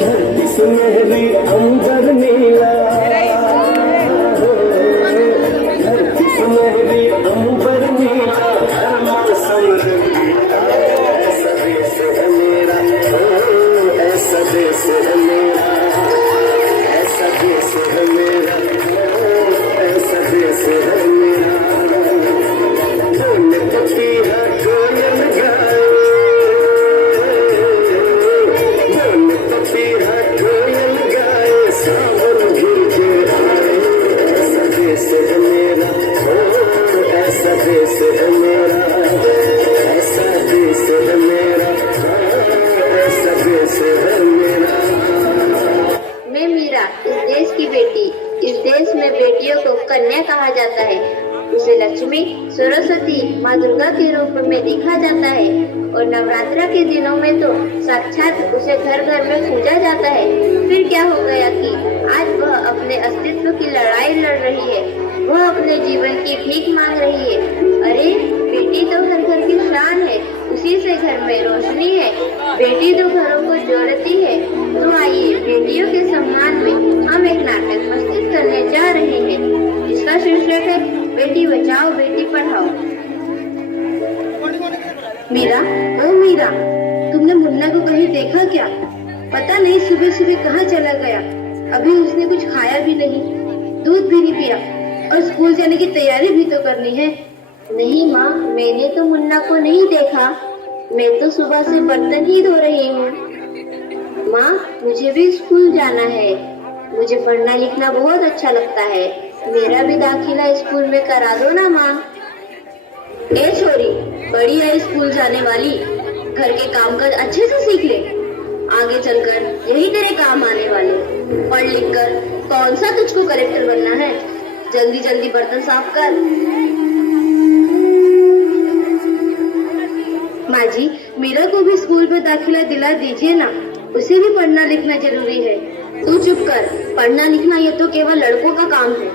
धरती सुनहरी अंबर नीला, धरती सुनहरी अंबर नीला, हर मौसम रंगीला। ऐसा देश है मेरा, ऐसा देश है मेरा, ऐसा देश है मेरा, ऐसा देश है मेरा। बोले पपीहा कोयल गाए, बोले पपीहा कोयल गाए, सावन भीगे आए। ऐसा देश है मेरा, ऐसा देश है मेरा, ऐसा देश है मेरा, ऐसा देश है मेरा। मैं मीरा, इस देश की बेटी। इस देश में बेटियों को कन्या कहा जाता है। उसे लक्ष्मी, सरस्वती, माँ दुर्गा के रूप में देखा जाता है और नवरात्रा के दिनों में तो साक्षात उसे घर घर में पूजा जाता है। फिर क्या हो गया कि आज वह अपने अस्तित्व की लड़ाई लड़ रही है, वह अपने जीवन की भीख मांग रही है। अरे बेटी तो हर घर की शान है, उसी से घर में रोशनी है। बेटी तो घरों को जोड़ती है। तो आइए बेटियों के सम्मान में हम एक नाटक प्रस्तुत करने जा रहे हैं, जिसका शीर्षक है बेटी बचाओ बेटी पढ़ाओ। मीरा, ओ मीरा, तुमने मुन्ना को कहीं देखा क्या? पता नहीं सुबह सुबह कहाँ चला गया। अभी उसने कुछ खाया भी नहीं, दूध भी नहीं पिया और स्कूल जाने की तैयारी भी तो करनी है। नहीं माँ, मैंने तो मुन्ना को नहीं देखा। मैं तो सुबह से बर्तन ही धो रही हूँ। माँ, मुझे भी स्कूल जाना है। मुझे पढ़ना लिखना बहुत अच्छा लगता है। मेरा भी दाखिला स्कूल में करा दो ना माँ। ए छोरी, बड़ी है स्कूल जाने वाली, घर के कामकाज अच्छे से सीख ले। आगे चलकर यही तेरे काम आने वाले। पढ़ लिख कर कौन सा तुझको कलेक्टर बनना है? जल्दी जल्दी बर्तन साफ कर। माँ जी, मीरा को भी स्कूल में दाखिला दिला दीजिए ना, उसे भी पढ़ना लिखना जरूरी है। तू चुप कर, पढ़ना लिखना ये तो केवल लड़कों का काम है।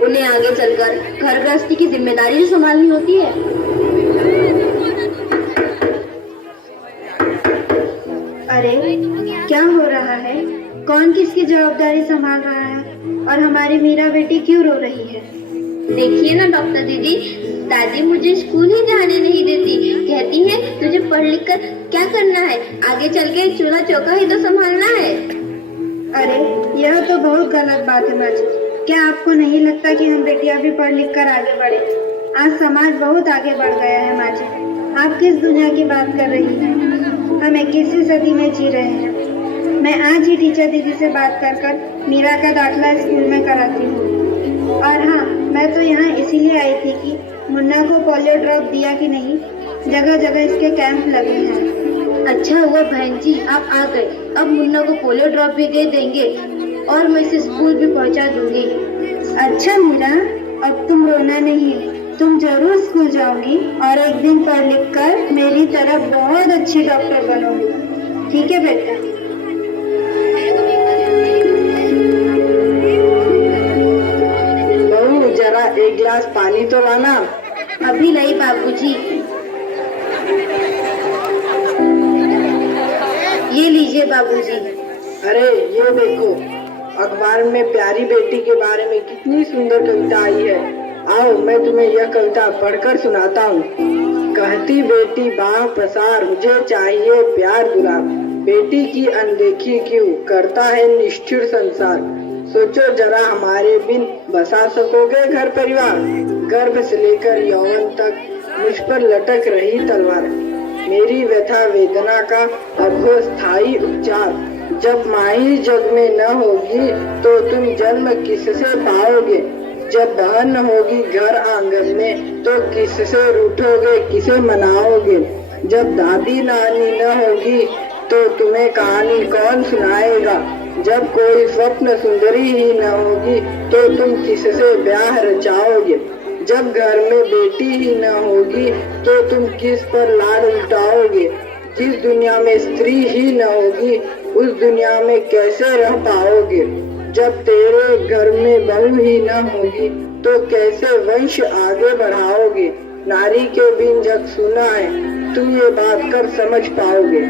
उन्हें आगे चलकर घर गृहस्थी की जिम्मेदारी संभालनी होती है। अरे क्या हो रहा है? कौन किसकी जवाबदारी संभाल रहा है और हमारी मीरा बेटी क्यों रो रही है? देखिए ना डॉक्टर दीदी, दादी मुझे स्कूल ही जाने नहीं देती। कहती है तुझे पढ़ लिख कर क्या करना है, आगे चल के चूल्हा चौका ही तो संभालना है। अरे यह तो बहुत गलत बात है माँ जी। क्या आपको नहीं लगता कि हम बेटियां भी पढ़ लिख कर आगे बढ़े? आज समाज बहुत आगे बढ़ गया है माँ जी। आप किस दुनिया की बात कर रही हैं? हम 21वीं सदी में जी रहे हैं। मैं आज ही टीचर दीदी से बात कर मीरा का दाखिला स्कूल में कराती हूँ। और हाँ, मैं तो यहाँ इसीलिए आई थी कि मुन्ना को पोलियो ड्रॉप दिया कि नहीं। जगह जगह इसके कैंप लगे हैं। अच्छा हुआ बहन जी आप आ गए। अब मुन्ना को पोलियो ड्रॉप भी दे देंगे और मैं इसे स्कूल भी पहुँचा दूंगी। अच्छा मीरा, अब तुम रोना नहीं, तुम जरूर स्कूल जाओगी और एक दिन पढ़ लिख कर मेरी तरह बहुत अच्छी डॉक्टर बनोगी। ठीक है बेटा? बहू, जरा एक गिलास पानी तो लाना। अभी नहीं बाबूजी। ये लीजिए बाबूजी। अरे ये देखो, अखबार में प्यारी बेटी के बारे में कितनी सुंदर कविता आई है। आओ मैं तुम्हें यह कविता पढ़कर सुनाता हूँ। कहती बेटी बाह पसार, मुझे चाहिए प्यार दुलार। बेटी की अनदेखी क्यों करता है निष्ठुर संसार। सोचो जरा हमारे बिन बसा सकोगे घर परिवार। गर्भ से लेकर यौवन तक मुझ पर लटक रही तलवार। मेरी व्यथा वेदना का अब हो स्थायी उपचार। जब माँ ही जग में न होगी तो तुम जन्म किससे पाओगे। जब बहन न होगी घर आंगन में तो किससे रूठोगे, किसे मनाओगे। जब दादी नानी न होगी तो तुम्हें कहानी कौन सुनाएगा। जब कोई स्वप्न सुंदरी ही न होगी तो तुम किससे ब्याह रचाओगे। जब घर में बेटी ही न होगी तो तुम किस पर लाड लुटाओगे। जिस दुनिया में स्त्री ही न होगी उस दुनिया में कैसे रह पाओगे। जब तेरे घर में बहू ही न होगी तो कैसे वंश आगे बढ़ाओगे। नारी के बिन जग सुना है, तुम ये बात कर समझ पाओगे।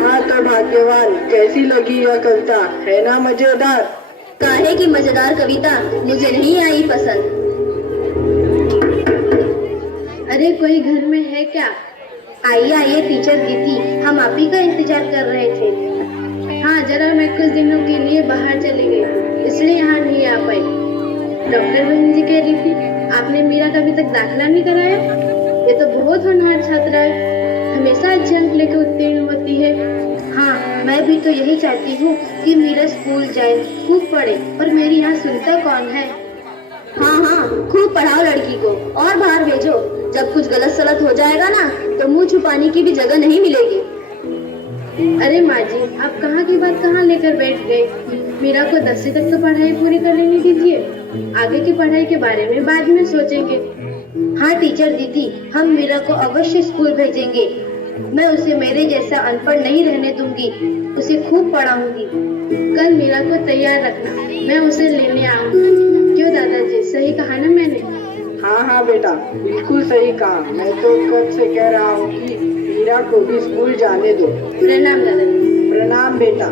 हाँ तो भाग्यवान, कैसी लगी यह कविता? है ना मजेदार? काहे की मजेदार कविता मुझे नहीं आई पसंद। अरे कोई घर में है क्या? आइए आइए टीचर दीदी, हम आप ही का इंतजार कर रहे थे। हाँ जरा मैं कुछ दिनों के लिए बाहर चली गई, इसलिए यहाँ नहीं आ पाई। डॉक्टर बहन जी कह रही थी आपने मीरा का अभी तक दाखिला नहीं कराया। ये तो बहुत होनहार छात्रा है, हमेशा अच्छे अंक लेकर उत्तीर्ण होती है। हाँ मैं भी तो यही चाहती हूँ कि मीरा स्कूल जाए, खूब पढ़े, पर मेरी यहाँ सुनता कौन है। हाँ खूब पढ़ाओ लड़की को और बाहर भेजो। जब कुछ गलत सलत हो जाएगा ना तो मुंह छुपाने की भी जगह नहीं मिलेगी। अरे माँ जी आप कहाँ की बात कहाँ लेकर बैठ गए। मीरा को 10वीं तक तो पढ़ाई पूरी कर लेने दीजिए, आगे की पढ़ाई के बारे में बाद में सोचेंगे। हाँ टीचर दीदी, हम मीरा को अवश्य स्कूल भेजेंगे। मैं उसे मेरे जैसा अनपढ़ नहीं रहने दूंगी, उसे खूब पढ़ाऊंगी। कल मीरा को तैयार रखना, मैं उसे लेने आऊंगी। क्यों दादाजी, सही कहा ना मैंने? हाँ बेटा, बिल्कुल सही कहा। मैं तो कब से कह रहा हूँ कि मीरा को भी स्कूल जाने दो। प्रणाम दादाजी। प्रणाम बेटा।